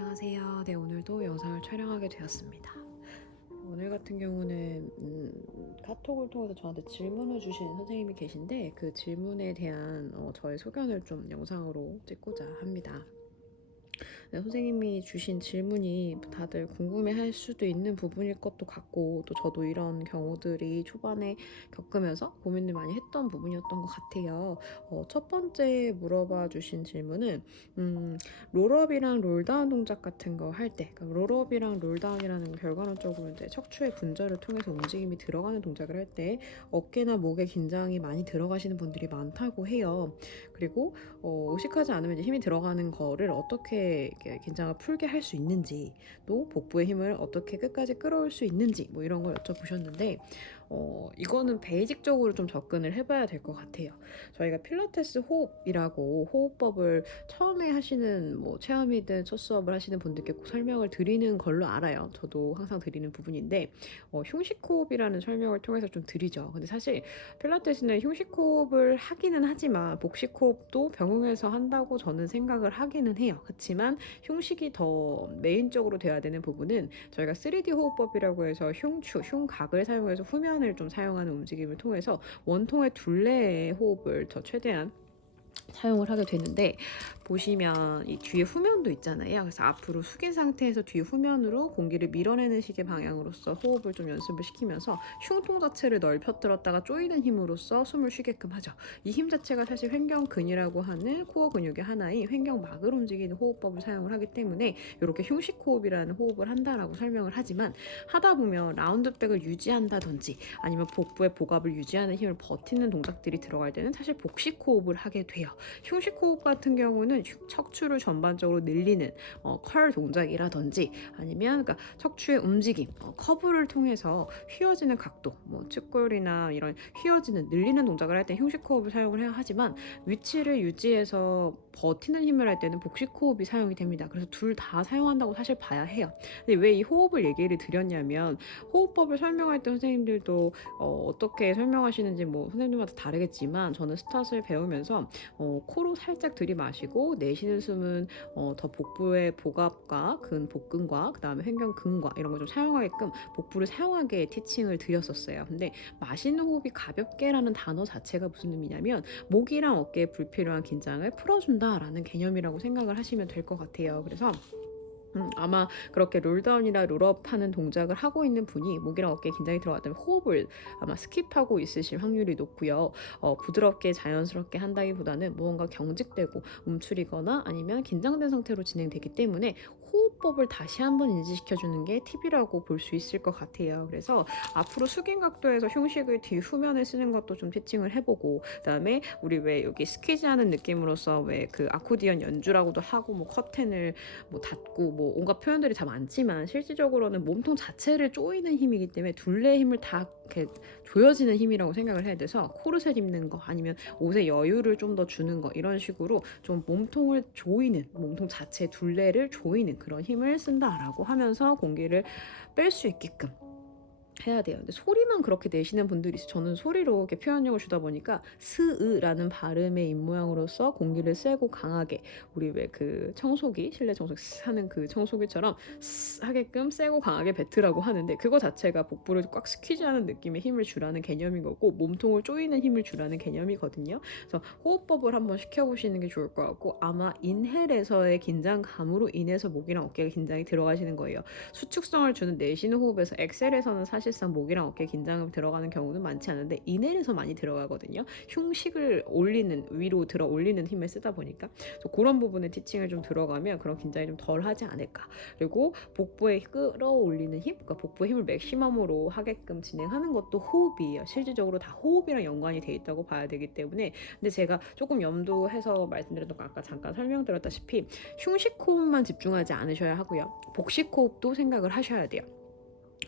안녕하세요. 네, 오늘도 영상을 촬영하게 되었습니다. 오늘 같은 경우는 카톡을 통해서 저한테 질문을 주신 선생님이 계신데 그 질문에 대한 저의 소견을 좀 영상으로 찍고자 합니다. 네, 선생님이 주신 질문이 다들 궁금해할 수도 있는 부분일 것도 같고 또 저도 이런 경우들이 초반에 겪으면서 고민을 많이 했던 부분이었던 것 같아요. 첫 번째 물어봐 주신 질문은 롤업이랑 롤다운 동작 같은 거 할 때, 그러니까 롤업이랑 롤다운이라는 결과론적으로 이제 척추의 분절을 통해서 움직임이 들어가는 동작을 할 때 어깨나 목에 긴장이 많이 들어가시는 분들이 많다고 해요. 그리고 의식하지 않으면 이제 힘이 들어가는 거를 어떻게 이렇게 긴장을 풀게 할 수 있는지, 또 복부의 힘을 어떻게 끝까지 끌어올 수 있는지 뭐 이런 걸 여쭤보셨는데 이거는 베이직적으로 좀 접근을 해봐야 될 것 같아요. 저희가 필라테스 호흡이라고 호흡법을 처음에 하시는 뭐 체험이든 첫 수업을 하시는 분들께 꼭 설명을 드리는 걸로 알아요. 저도 항상 드리는 부분인데 흉식 호흡이라는 설명을 통해서 좀 드리죠. 근데 사실 필라테스는 흉식 호흡을 하기는 하지만 복식 호흡도 병행해서 한다고 저는 생각을 하기는 해요. 그렇지만 흉식이 더 메인적으로 돼야 되는 부분은 저희가 3D 호흡법이라고 해서 흉추, 흉곽을 사용해서 후면을 좀 사용하는 움직임을 통해서 원통의 둘레의 호흡을 더 최대한 사용을 하게 되는데, 보시면 이 뒤에 후면도 있잖아요. 그래서 앞으로 숙인 상태에서 뒤 후면으로 공기를 밀어내는 식의 방향으로서 호흡을 좀 연습을 시키면서 흉통 자체를 넓혀들었다가 조이는 힘으로써 숨을 쉬게끔 하죠. 이 힘 자체가 사실 횡경근이라고 하는 코어 근육의 하나인 횡경막을 움직이는 호흡법을 사용을 하기 때문에 이렇게 흉식 호흡이라는 호흡을 한다라고 설명을 하지만, 하다 보면 라운드백을 유지한다든지 아니면 복부의 복압을 유지하는 힘을 버티는 동작들이 들어갈 때는 사실 복식 호흡을 하게 돼요. 흉식 호흡 같은 경우는 척추를 전반적으로 늘리는 컬 동작이라든지 아니면 그러니까 척추의 움직임, 커브를 통해서 휘어지는 각도, 뭐 측골이나 이런 휘어지는 늘리는 동작을 할 때 흉식 호흡을 사용을 해야 하지만, 위치를 유지해서 버티는 힘을 할 때는 복식 호흡이 사용이 됩니다. 그래서 둘 다 사용한다고 사실 봐야 해요. 근데 왜 이 호흡을 얘기를 드렸냐면, 호흡법을 설명할 때 선생님들도 어떻게 설명하시는지 뭐 선생님마다 다르겠지만, 저는 스타트를 배우면서 코로 살짝 들이마시고 내쉬는 숨은 더 복부의 복압과 복근과 그 다음에 횡경근과 이런 거 좀 사용하게끔 복부를 사용하게 티칭을 드렸었어요. 근데 마시는 호흡이 가볍게라는 단어 자체가 무슨 의미냐면 목이랑 어깨에 불필요한 긴장을 풀어준다라는 개념이라고 생각을 하시면 될 것 같아요. 그래서 아마 그렇게 롤다운이나 롤업 하는 동작을 하고 있는 분이 목이랑 어깨에 긴장이 들어갔다면 호흡을 아마 스킵하고 있으실 확률이 높고요. 부드럽게 자연스럽게 한다기보다는 무언가 경직되고 움츠리거나 아니면 긴장된 상태로 진행되기 때문에 호흡법을 다시 한번 인지시켜주는 게 팁이라고 볼 수 있을 것 같아요. 그래서 앞으로 숙인 각도에서 흉식을 뒤 후면에 쓰는 것도 좀 티칭을 해보고, 그다음에 우리 왜 여기 스퀴즈하는 느낌으로서 왜 그 아코디언 연주라고도 하고 뭐 커튼을 뭐 닫고 뭐 온갖 표현들이 다 많지만, 실질적으로는 몸통 자체를 조이는 힘이기 때문에 둘레의 힘을 다 이렇게 조여지는 힘이라고 생각을 해야 돼서 코르셋 입는 거 아니면 옷에 여유를 좀 더 주는 거 이런 식으로 좀 몸통을 조이는, 몸통 자체 둘레를 조이는 그런 힘을 쓴다라고 하면서 공기를 뺄 수 있게끔 해야 돼요. 근데 소리만 그렇게 내시는 분들이 있어요. 저는 소리로 이렇게 표현력을 주다 보니까 스으라는 발음의 입모양으로서 공기를 세고 강하게, 우리 왜 그 청소기, 실내 청소기 하는 그 청소기처럼 스 하게끔 세고 강하게 뱉으라고 하는데, 그거 자체가 복부를 꽉 스퀴즈하는 느낌의 힘을 주라는 개념인 거고 몸통을 조이는 힘을 주라는 개념이거든요. 그래서 호흡법을 한번 시켜보시는 게 좋을 것 같고, 아마 인헬에서의 긴장감으로 인해서 목이랑 어깨가 긴장이 들어가시는 거예요. 수축성을 주는 내쉬는 호흡에서 엑셀에서는 사실상 목이랑 어깨 긴장이 들어가는 경우는 많지 않은데 인헬에서 많이 들어가거든요. 흉식을 올리는, 위로 들어 올리는 힘을 쓰다 보니까. 그래서 그런 부분에 티칭을 좀 들어가면 그런 긴장이 좀 덜 하지 않을까. 그리고 복부에 끌어올리는 힘, 그러니까 복부의 힘을 맥시멈으로 하게끔 진행하는 것도 호흡이에요. 실질적으로 다 호흡이랑 연관이 돼 있다고 봐야 되기 때문에. 근데 제가 조금 염두해서 말씀드렸던 거 아까 잠깐 설명드렸다시피 흉식 호흡만 집중하지 않으셔야 하고요. 복식 호흡도 생각을 하셔야 돼요.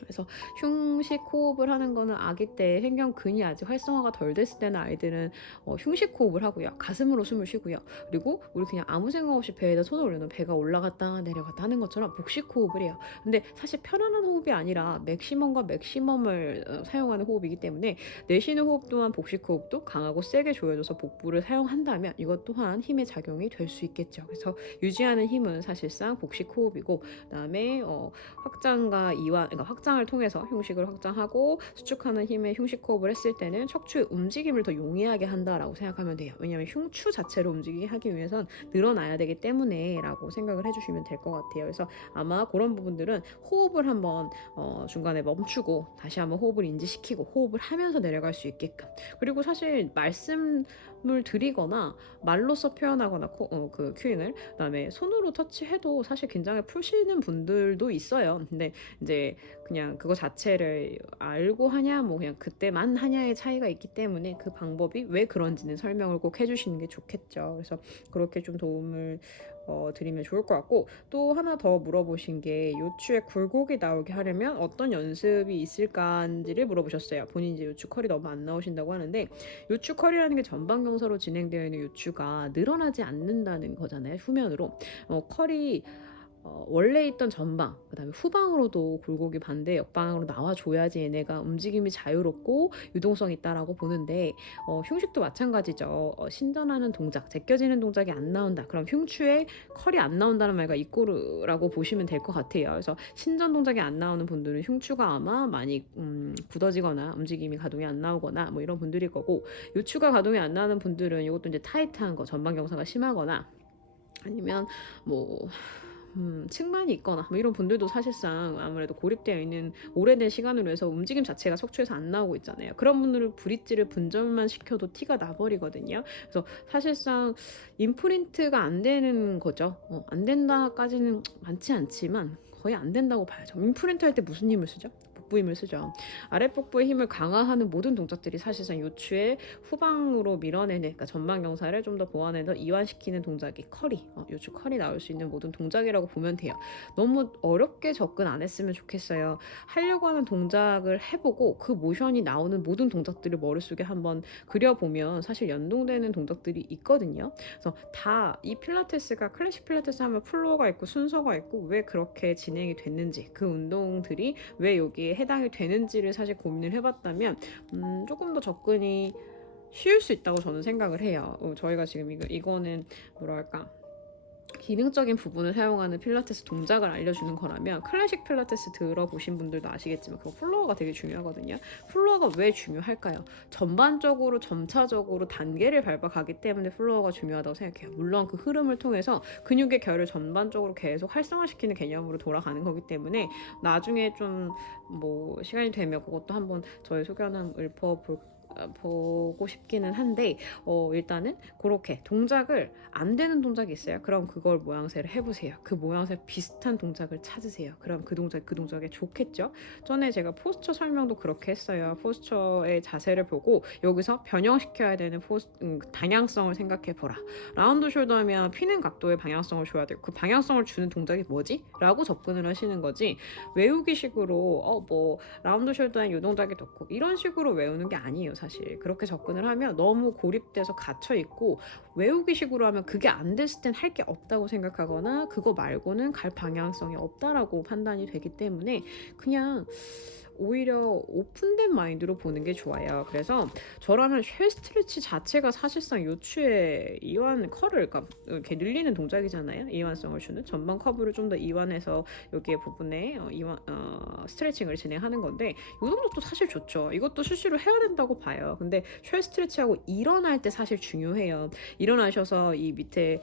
그래서 흉식 호흡을 하는 거는 아기 때 횡격근이 아직 활성화가 덜 됐을 때는 아이들은 흉식 호흡을 하고요. 가슴으로 숨을 쉬고요. 그리고 우리 그냥 아무 생각 없이 배에다 손을 올려놓으면 배가 올라갔다 내려갔다 하는 것처럼 복식 호흡을 해요. 근데 사실 편안한 호흡이 아니라 맥시멈과 맥시멈을 사용하는 호흡이기 때문에 내쉬는 호흡 또한 복식 호흡도 강하고 세게 조여줘서 복부를 사용한다면 이것 또한 힘의 작용이 될 수 있겠죠. 그래서 유지하는 힘은 사실상 복식 호흡이고, 그다음에 확장과 이완, 그러니까 확장을 통해서 흉식을 확장하고 수축하는 힘의 흉식 호흡을 했을 때는 척추의 움직임을 더 용이하게 한다라고 생각하면 돼요. 왜냐하면 흉추 자체를 움직이게 하기 위해선 늘어나야 되기 때문에라고 생각을 해주시면 될 것 같아요. 그래서 아마 그런 부분들은 호흡을 한번 중간에 멈추고 다시 한번 호흡을 인지시키고 호흡을 하면서 내려갈 수 있게끔. 그리고 사실 말씀을 드리거나 말로써 표현하거나 그 큐잉을, 그다음에 손으로 터치해도 사실 긴장을 푸시는 분들도 있어요. 근데 이제 그냥 그거 자체를 알고 하냐, 뭐 그냥 그때만 하냐의 차이가 있기 때문에 그 방법이 왜 그런지는 설명을 꼭 해주시는 게 좋겠죠. 그래서 그렇게 좀 도움을 드리면 좋을 것 같고, 또 하나 더 물어보신 게 요추에 굴곡이 나오게 하려면 어떤 연습이 있을까인지를 물어보셨어요. 본인 이제 요추 컬이 너무 안 나오신다고 하는데, 요추 컬이라는 게 전방경사로 진행되어 있는 요추가 늘어나지 않는다는 거잖아요. 후면으로 컬이 원래 있던 전방, 그 다음에 후방으로도 굴곡이 반대 역방향으로 나와줘야지 얘네가 움직임이 자유롭고 유동성이 있다라고 보는데, 흉식도 마찬가지죠. 신전하는 동작, 제껴지는 동작이 안 나온다. 그럼 흉추에 컬이 안 나온다는 말과 이꼬르라고 보시면 될 것 같아요. 그래서 신전 동작이 안 나오는 분들은 흉추가 아마 많이 굳어지거나 움직임이 가동이 안 나오거나 뭐 이런 분들일 거고, 요추가 가동이 안 나는 분들은 이것도 이제 타이트한 거, 전방 경사가 심하거나 아니면 뭐 측만이 있거나 뭐 이런 분들도 사실상 아무래도 고립되어 있는 오래된 시간으로 해서 움직임 자체가 척추에서 안 나오고 있잖아요. 그런 분들은 브릿지를 분절만 시켜도 티가 나버리거든요. 그래서 사실상 임프린트가 안 되는 거죠. 안 된다까지는 많지 않지만 거의 안 된다고 봐야죠. 임프린트 할 때 무슨 힘을 쓰죠? 복부 힘을 쓰죠. 아랫복부의 힘을 강화하는 모든 동작들이 사실상 요추의 후방으로 밀어내는, 그러니까 전방 경사를 좀 더 보완해서 이완시키는 동작이 컬이, 요추 컬이 나올 수 있는 모든 동작이라고 보면 돼요. 너무 어렵게 접근 안 했으면 좋겠어요. 하려고 하는 동작을 해보고 그 모션이 나오는 모든 동작들을 머릿속에 한번 그려보면 사실 연동되는 동작들이 있거든요. 그래서 다 이 필라테스가 클래식 필라테스 하면 플로어가 있고 순서가 있고 왜 그렇게 진행이 됐는지, 그 운동들이 왜 여기에 해당이 되는지를 사실 고민을 해봤다면 조금 더 접근이 쉬울 수 있다고 저는 생각을 해요. 저희가 지금 이거는 뭐랄까, 기능적인 부분을 사용하는 필라테스 동작을 알려주는 거라면, 클래식 필라테스 들어보신 분들도 아시겠지만 그 플로어가 되게 중요하거든요. 플로어가 왜 중요할까요? 전반적으로 점차적으로 단계를 밟아가기 때문에 플로어가 중요하다고 생각해요. 물론 그 흐름을 통해서 근육의 결을 전반적으로 계속 활성화시키는 개념으로 돌아가는 거기 때문에 나중에 좀 뭐 시간이 되면 그것도 한번 저의 소견을 보고 싶기는 한데, 일단은 그렇게 동작을 안 되는 동작이 있어요. 그럼 그걸 모양새를 해보세요. 그 모양새 비슷한 동작을 찾으세요. 그럼 그 동작에 좋겠죠. 전에 제가 포스처 설명도 그렇게 했어요. 포스처의 자세를 보고 여기서 변형시켜야 되는 방향성을 생각해 보라. 라운드 숄더 하면 피는 각도의 방향성을 줘야 되고, 그 방향성을 주는 동작이 뭐지? 라고 접근을 하시는 거지, 외우기식으로 뭐 라운드 숄더엔 이 동작이 좋고 이런 식으로 외우는 게 아니에요. 사실 그렇게 접근을 하면 너무 고립돼서 갇혀있고, 외우기식으로 하면 그게 안 됐을 땐 할 게 없다고 생각하거나 그거 말고는 갈 방향성이 없다라고 판단이 되기 때문에 그냥 오히려 오픈된 마인드로 보는 게 좋아요. 그래서 저라면 쉘 스트레치 자체가 사실상 요추의 이완 컬을, 그러니까 이렇게 늘리는 동작이잖아요. 이완성을 주는 전방 커브를 좀 더 이완해서 여기에 부분에 스트레칭을 진행하는 건데, 이 정도도 사실 좋죠. 이것도 수시로 해야 된다고 봐요. 근데 쉘 스트레치하고 일어날 때 사실 중요해요. 일어나셔서 이 밑에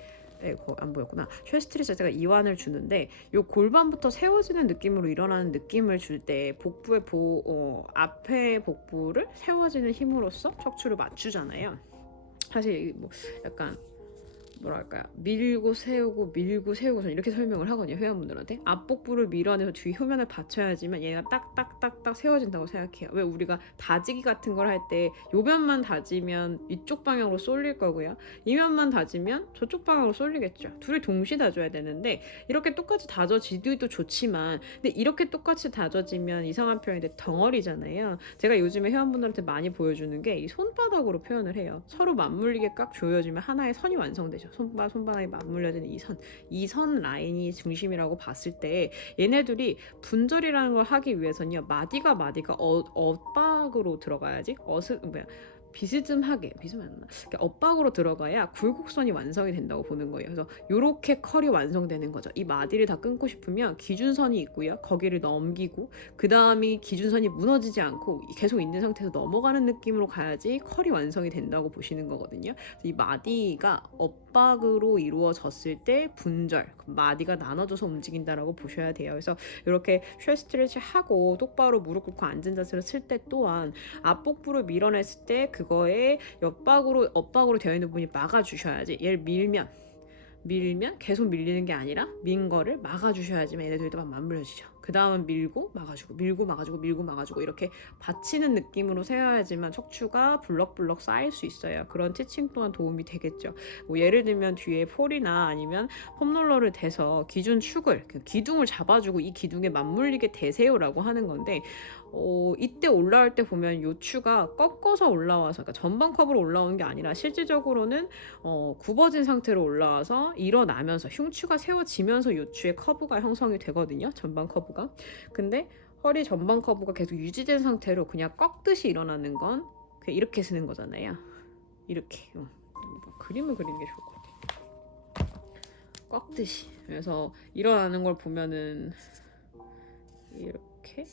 안 보였구나. 쉘 스트레치 자체가 이완을 주는데, 요 골반부터 세워지는 느낌으로 일어나는 느낌을 줄 때 복부의 앞에 복부를 세워지는 힘으로써 척추를 맞추잖아요. 사실 뭐 약간 뭐랄까요, 밀고 세우고 밀고 세우고 저는 이렇게 설명을 하거든요, 회원분들한테. 앞복부를 밀어내서 뒤 효면을 받쳐야지만 얘가 딱딱딱딱 세워진다고 생각해요. 왜 우리가 다지기 같은 걸 할 때 요면만 다지면 이쪽 방향으로 쏠릴 거고요, 이면만 다지면 저쪽 방향으로 쏠리겠죠. 둘이 동시에 다져야 되는데 이렇게 똑같이 다져지도 좋지만, 근데 이렇게 똑같이 다져지면 이상한 표현인데 덩어리잖아요. 제가 요즘에 회원분들한테 많이 보여주는 게 이 손바닥으로 표현을 해요. 서로 맞물리게 꽉 조여주면 하나의 선이 완성되죠. 손바닥이 맞물려지는 이 선 라인이 중심이라고 봤을 때 얘네들이 분절이라는 걸 하기 위해서는요, 마디가 엇박으로 들어가야지, 비스듬하게, 엇박으로 들어가야 굴곡선이 완성이 된다고 보는 거예요. 그래서 이렇게 컬이 완성되는 거죠. 이 마디를 다 끊고 싶으면 기준선이 있고요, 거기를 넘기고 그 다음이 기준선이 무너지지 않고 계속 있는 상태에서 넘어가는 느낌으로 가야지 컬이 완성이 된다고 보시는 거거든요. 이 마디가 엇박으로 이루어졌을 때 분절, 마디가 나눠져서 움직인다라고 보셔야 돼요. 그래서 이렇게 쉘 스트레치 하고 똑바로 무릎 꿇고 앉은 자세로 쓸 때 또한 앞복부를 밀어냈을 때 그거에 엇박으로 되어 있는 부분이 막아주셔야지, 얘를 밀면 계속 밀리는 게 아니라 민 거를 막아주셔야지만 얘네들이 막 맞물려지죠. 그 다음은 밀고 막아주고 밀고 막아주고 밀고 막아주고 이렇게 받치는 느낌으로 세워야지만 척추가 블럭블럭 쌓일 수 있어요. 그런 티칭 또한 도움이 되겠죠. 뭐 예를 들면 뒤에 폴이나 아니면 폼롤러를 대서 기준 축을, 기둥을 잡아주고 이 기둥에 맞물리게 대세요라고 하는 건데, 이때 올라올 때 보면 요추가 꺾어서 올라와서, 그러니까 전방 컵으로 올라오는 게 아니라 실질적으로는 굽어진 상태로 올라와서 일어나면서 흉추가 세워지면서 요추의 커브가 형성이 되거든요, 전방 커브가. 근데 허리 전방 커브가 계속 유지된 상태로 그냥 꺾듯이 일어나는 건 그냥 이렇게 쓰는 거잖아요. 이렇게 뭐 그림을 그리는 게 좋을 것 같아요. 꺾듯이. 그래서 일어나는 걸 보면은 이렇게,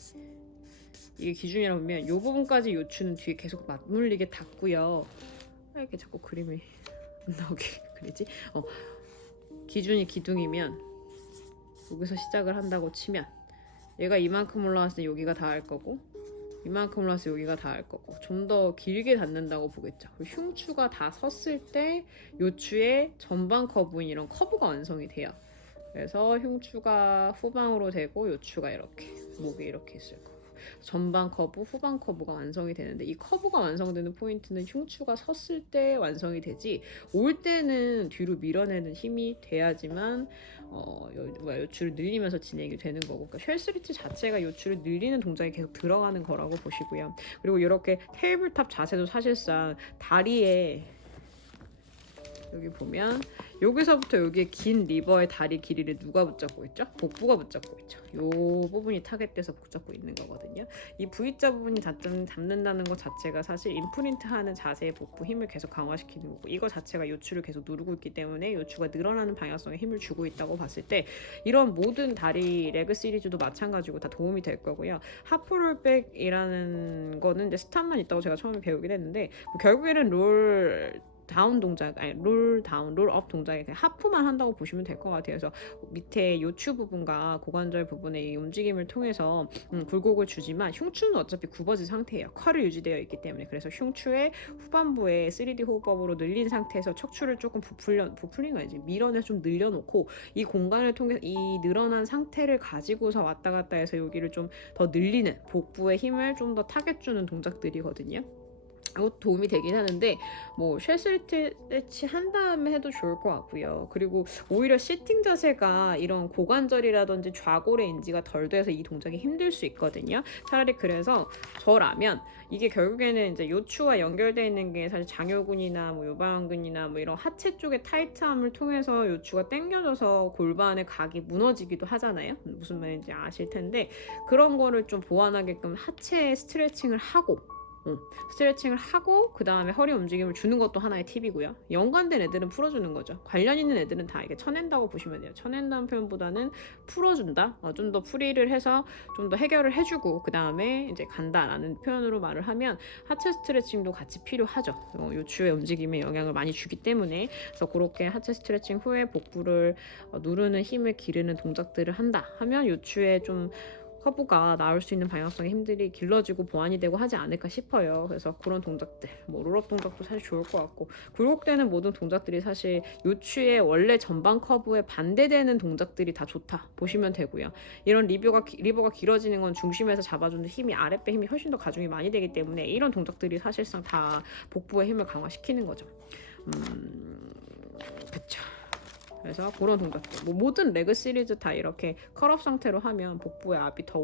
이게 기준이라고 보면 이 부분까지 요추는 뒤에 계속 맞물리게 닿고요. 이렇게 자꾸 그림이 안 나오게 그리지? 기준이 기둥이면 여기서 시작을 한다고 치면 얘가 이만큼 올라왔을 때 여기가 닿을 거고, 이만큼 올라왔을 때 여기가 닿을 거고, 좀 더 길게 닿는다고 보겠죠. 흉추가 다 섰을 때 요추의 전방 커브인 이런 커브가 완성이 돼요. 그래서 흉추가 후방으로 되고 요추가 이렇게, 목이 이렇게 있을 거고, 전방 커브, 후방 커브가 완성이 되는데, 이 커브가 완성되는 포인트는 흉추가 섰을 때 완성이 되지, 올 때는 뒤로 밀어내는 힘이 돼야지만 요추를 늘리면서 진행이 되는 거고, 그러니까 쉘 스트레치 자체가 요추를 늘리는 동작이 계속 들어가는 거라고 보시고요. 그리고 이렇게 테이블탑 자세도 사실상 다리에, 여기 보면 여기서부터 여기에 긴 리버의 다리 길이를 누가 붙잡고 있죠? 복부가 붙잡고 있죠. 요 부분이 타겟돼서 붙잡고 있는 거거든요. 이 V자 부분이 잡는다는 것 자체가 사실 임프린트하는 자세의 복부 힘을 계속 강화시키는 거고, 이거 자체가 요추를 계속 누르고 있기 때문에 요추가 늘어나는 방향성에 힘을 주고 있다고 봤을 때 이런 모든 다리 레그 시리즈도 마찬가지고 다 도움이 될 거고요. 하프롤백이라는 거는 이제 스탑만 있다고 제가 처음에 배우긴 했는데, 결국에는 롤 다운 동작, 아니 롤 다운, 롤 업 동작에 그냥 하프만 한다고 보시면 될 것 같아요. 그래서 밑에 요추 부분과 고관절 부분의 이 움직임을 통해서 굴곡을 주지만 흉추는 어차피 굽어진 상태예요. 컬이 유지되어 있기 때문에. 그래서 흉추의 후반부에 3D 호흡법으로 늘린 상태에서 척추를 조금 부풀린 거 아니지, 밀어내서 좀 늘려놓고 이 공간을 통해 이 늘어난 상태를 가지고서 왔다 갔다 해서 여기를 좀 더 늘리는, 복부의 힘을 좀 더 타겟 주는 동작들이거든요. 이것도 도움이 되긴 하는데 뭐 쉘 스트레치 한 다음에 해도 좋을 것 같고요. 그리고 오히려 시팅 자세가 이런 고관절이라든지 좌골의 인지가 덜 돼서 이 동작이 힘들 수 있거든요. 차라리 그래서 저라면 이게 결국에는 이제 요추와 연결되어 있는 게 사실 장요근이나 뭐 요방근이나 뭐 이런 하체 쪽의 타이트함을 통해서 요추가 당겨져서 골반의 각이 무너지기도 하잖아요. 무슨 말인지 아실 텐데, 그런 거를 좀 보완하게끔 하체 스트레칭을 하고 그 다음에 허리 움직임을 주는 것도 하나의 팁이고요. 연관된 애들은 풀어주는 거죠. 관련 있는 애들은 다 이게 쳐낸다고 보시면 돼요. 쳐낸다는 표현보다는 풀어준다, 좀 더 풀이를 해서 좀 더 해결을 해주고 그 다음에 이제 간다라는 표현으로 말을 하면 하체 스트레칭도 같이 필요하죠. 요추의 움직임에 영향을 많이 주기 때문에. 그래서 그렇게 하체 스트레칭 후에 복부를 누르는 힘을 기르는 동작들을 한다 하면 요추에 좀 커브가 나올 수 있는 방향성의 힘들이 길러지고 보완이 되고 하지 않을까 싶어요. 그래서 그런 동작들, 뭐 롤업 동작도 사실 좋을 것 같고, 굴곡되는 모든 동작들이 사실 요추의 원래 전방 커브에 반대되는 동작들이 다 좋다 보시면 되고요. 이런 리버가 길어지는 건 중심에서 잡아주는 힘이, 아랫배 힘이 훨씬 더 가중이 많이 되기 때문에 이런 동작들이 사실상 다 복부의 힘을 강화시키는 거죠. 그쵸. 그래서 그런 동작들, 뭐 모든 레그 시리즈 다 이렇게 컬업 상태로 하면 복부의 압이 더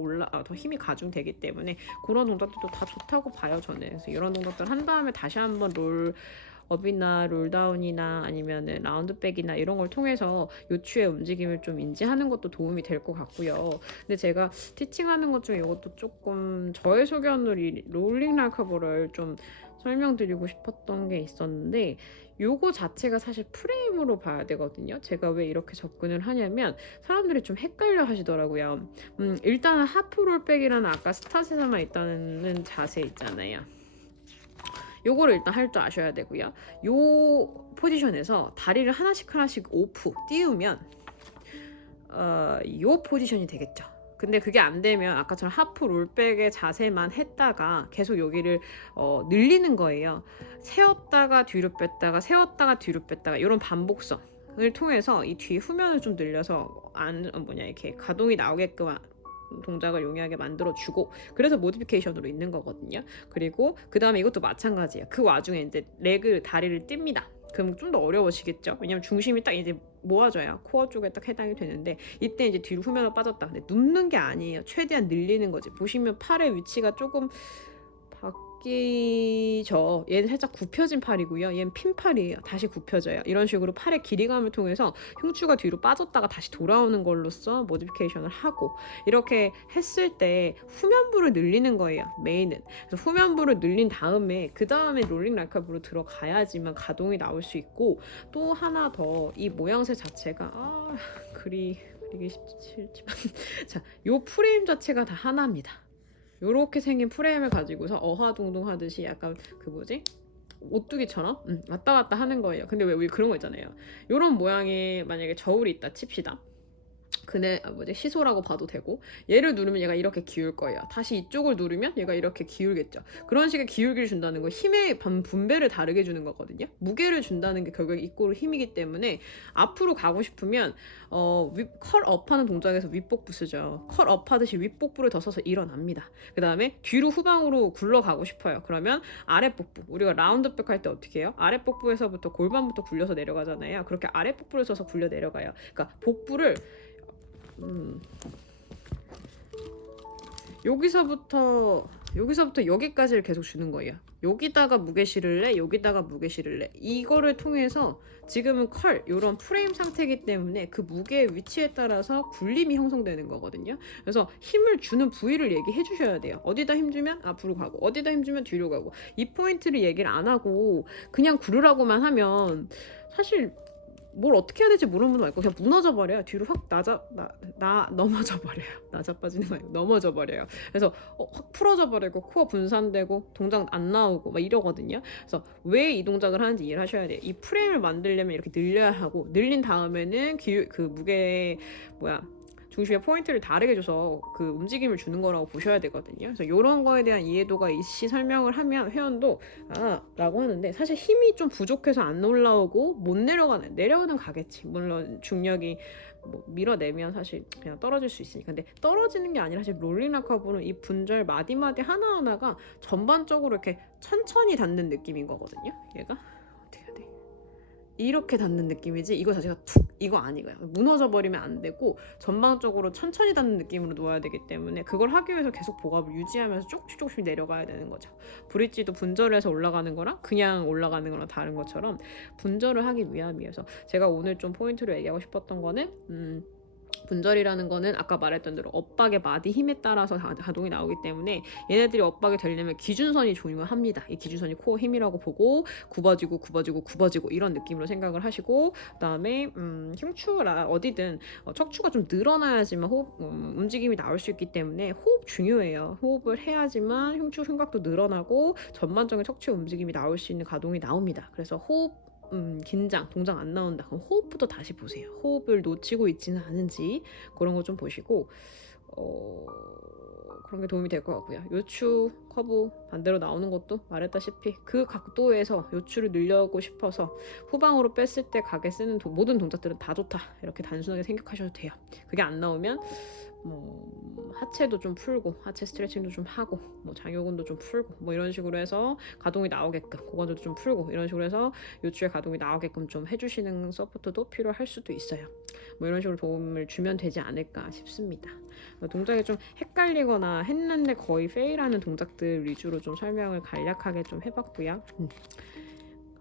힘이 가중되기 때문에 그런 동작들도 다 좋다고 봐요, 저는. 그래서 이런 동작들 한 다음에 다시 한번 롤업이나 롤다운이나 아니면은 라운드백이나 이런 걸 통해서 요추의 움직임을 좀 인지하는 것도 도움이 될 것 같고요. 근데 제가 티칭하는 것 중에 이것도 조금 저의 소견으로 이 롤링 랄커버를 좀 설명드리고 싶었던 게 있었는데, 요거 자체가 사실 프레임으로 봐야 되거든요. 제가 왜 이렇게 접근을 하냐면 사람들이 좀 헷갈려 하시더라고요. 일단은 하프롤백이라는 아까 스타트에서만 있다는 자세 있잖아요. 요거를 일단 할 줄 아셔야 되고요. 요 포지션에서 다리를 하나씩 오프 띄우면 요 포지션이 되겠죠. 근데 그게 안 되면 아까처럼 하프 롤백의 자세만 했다가 계속 여기를 늘리는 거예요. 세웠다가 뒤로 뺐다가 세웠다가 뒤로 뺐다가 이런 반복성을 통해서 이 뒤 후면을 좀 늘려서 이렇게 가동이 나오게끔 동작을 용이하게 만들어주고, 그래서 모디피케이션으로 있는 거거든요. 그리고 그 다음에 이것도 마찬가지예요. 그 와중에 이제 다리를 띱니다. 그럼 좀 더 어려워지겠죠. 왜냐면 중심이 딱 이제 모아져야 코어 쪽에 딱 해당이 되는데, 이때 이제 뒤로 후면으로 빠졌다. 근데 눕는 게 아니에요. 최대한 늘리는 거지. 보시면 팔의 위치가 조금 바뀌죠. 얘는 살짝 굽혀진 팔이고요. 얘는 핀 팔이에요. 다시 굽혀져요. 이런 식으로 팔의 길이감을 통해서 흉추가 뒤로 빠졌다가 다시 돌아오는 걸로써 모디피케이션을 하고, 이렇게 했을 때 후면부를 늘리는 거예요, 메인은. 그래서 후면부를 늘린 다음에 그 다음에 롤링 랄카부로 들어가야지만 가동이 나올 수 있고, 또 하나 더 이 모양새 자체가 그리기 싫지만 자, 요 프레임 자체가 다 하나입니다. 요렇게 생긴 프레임을 가지고서 어화둥둥 하듯이 약간 오뚜기처럼 왔다 갔다 하는 거예요. 근데 왜 그런 거 있잖아요. 요런 모양의 만약에 저울이 있다 칩시다. 시소라고 봐도 되고, 얘를 누르면 얘가 이렇게 기울 거예요. 다시 이쪽을 누르면 얘가 이렇게 기울겠죠. 그런 식의 기울기를 준다는 거, 힘의 분배를 다르게 주는 거거든요. 무게를 준다는 게 결국 이꼬르 힘이기 때문에 앞으로 가고 싶으면 컬업 하는 동작에서 윗복부 쓰죠. 컬업 하듯이 윗복부를 더 써서 일어납니다. 그 다음에 뒤로 후방으로 굴러가고 싶어요. 그러면 아랫복부, 우리가 라운드백 할 때 어떻게 해요? 아랫복부에서부터 골반부터 굴려서 내려가잖아요. 그렇게 아랫복부를 써서 굴려 내려가요. 그러니까 복부를 여기서부터 여기까지를 계속 주는 거예요. 여기다가 무게 실을래, 여기다가 무게 실을래. 이거를 통해서 지금은 이런 프레임 상태이기 때문에 그 무게의 위치에 따라서 굴림이 형성되는 거거든요. 그래서 힘을 주는 부위를 얘기해 주셔야 돼요. 어디다 힘주면 앞으로 가고, 어디다 힘주면 뒤로 가고. 이 포인트를 얘기를 안 하고 그냥 구르라고만 하면 사실 뭘 어떻게 해야 될지 모르는 분도 많고 그냥 무너져 버려요. 뒤로 확 넘어져 버려요. 낮아빠지는 거 아니고 넘어져 버려요. 그래서 확 풀어져 버리고 코어 분산되고 동작 안 나오고 막 이러거든요. 그래서 왜 이 동작을 하는지 이해를 하셔야 돼요. 이 프레임을 만들려면 이렇게 늘려야 하고, 늘린 다음에는 그 무게의 중심의 포인트를 다르게 줘서 그 움직임을 주는 거라고 보셔야 되거든요. 그래서 이런 거에 대한 이해도가 있이 설명을 하면 회원도 라고 하는데, 사실 힘이 좀 부족해서 안 올라오고 못 내려가는 가겠지. 물론 중력이 밀어내면 사실 그냥 떨어질 수 있으니까. 근데 떨어지는 게 아니라 사실 롤링 락커브는 이 분절 마디마디 하나하나가 전반적으로 이렇게 천천히 닿는 느낌인 거거든요. 얘가 어떻게 해야 돼? 이렇게 닿는 느낌이지 이거 자체가 이거 아니고요. 무너져 버리면 안 되고 전방적으로 천천히 닿는 느낌으로 놓아야 되기 때문에 그걸 하기 위해서 계속 복압을 유지하면서 조금씩 내려가야 되는 거죠. 브릿지도 분절을 해서 올라가는 거랑 그냥 올라가는 거랑 다른 것처럼 분절을 하기 위함이어서 제가 오늘 좀 포인트로 얘기하고 싶었던 거는 분절이라는 거는 아까 말했던 대로 엇박의 마디 힘에 따라서 가동이 나오기 때문에 얘네들이 엇박이 되려면 기준선이 중요합니다. 이 기준선이 코어 힘이라고 보고 굽어지고 이런 느낌으로 생각을 하시고, 그 다음에 흉추라 어디든 척추가 좀 늘어나야지만 호흡 움직임이 나올 수 있기 때문에 호흡 중요해요. 호흡을 해야지만 흉추 흉곽도 늘어나고 전반적인 척추 움직임이 나올 수 있는 가동이 나옵니다. 그래서 호흡 긴장, 동작 안 나온다. 그럼 호흡부터 다시 보세요. 호흡을 놓치고 있지는 않은지 그런 거 좀 보시고, 그런 게 도움이 될 것 같고요. 요추 커브 반대로 나오는 것도 말했다시피 그 각도에서 요추를 늘려고 싶어서 후방으로 뺐을 때 각에 쓰는 모든 동작들은 다 좋다 이렇게 단순하게 생각하셔도 돼요. 그게 안 나오면 하체도 좀 풀고 하체 스트레칭도 좀 하고 장요근도 좀 풀고 이런 식으로 해서 가동이 나오게끔 고관절도 좀 풀고 이런 식으로 해서 요추의 가동이 나오게끔 좀 해주시는 서포트도 필요할 수도 있어요. 이런 식으로 도움을 주면 되지 않을까 싶습니다. 동작이 좀 헷갈리거나 했는데 거의 페일하는 동작들 위주로 좀 설명을 간략하게 좀 해봤고요.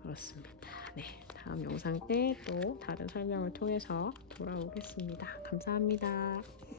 그렇습니다. 네, 다음 영상 때 또 다른 설명을 통해서 돌아오겠습니다. 감사합니다.